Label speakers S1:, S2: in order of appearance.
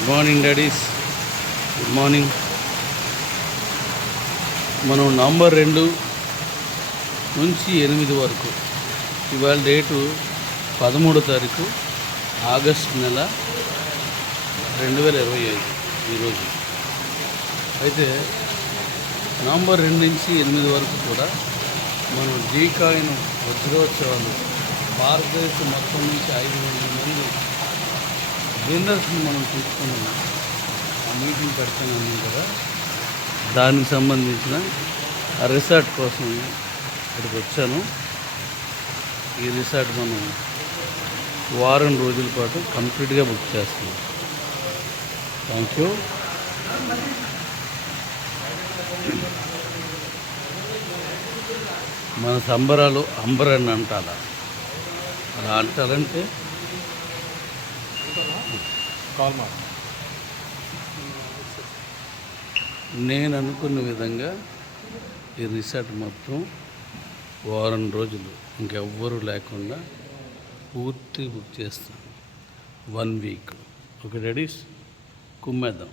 S1: Good morning daddies good morning మనం November రెండు నుంచి ఎనిమిది వరకు ఇవాళ డేటు పదమూడో తారీఖు ఆగస్టు నెల రెండు వేల ఇరవై ఐదు ఈరోజు అయితే నవంబర్ రెండు నుంచి ఎనిమిది వరకు కూడా మనం డీకాయిన్ వజ్రోత్సవాలు భారతదేశం మొత్తం నుంచి ఐదు వందల మంది జనరల్స్ని మనం తీసుకుని ఆ మీటింగ్ పెడుతున్నాం కదా. దానికి సంబంధించిన ఆ రిసార్ట్ కోసం ఇక్కడికి వచ్చాను. ఈ రిసార్ట్ మనం వారం రోజుల పాటు కంప్లీట్గా బుక్ చేస్తున్నాం. Thank you. మన సంబరాలు అంబరని అంటారా? అలా అంటారంటే
S2: కాల్ మా
S1: నేను అనుకున్న విధంగా ఈ రిసార్ట్ మొత్తం వారం రోజులు ఇంకెవ్వరూ లేకుండా పూర్తి బుక్ చేస్తాను. One week. Okay readies కుమ్మేద్దాం.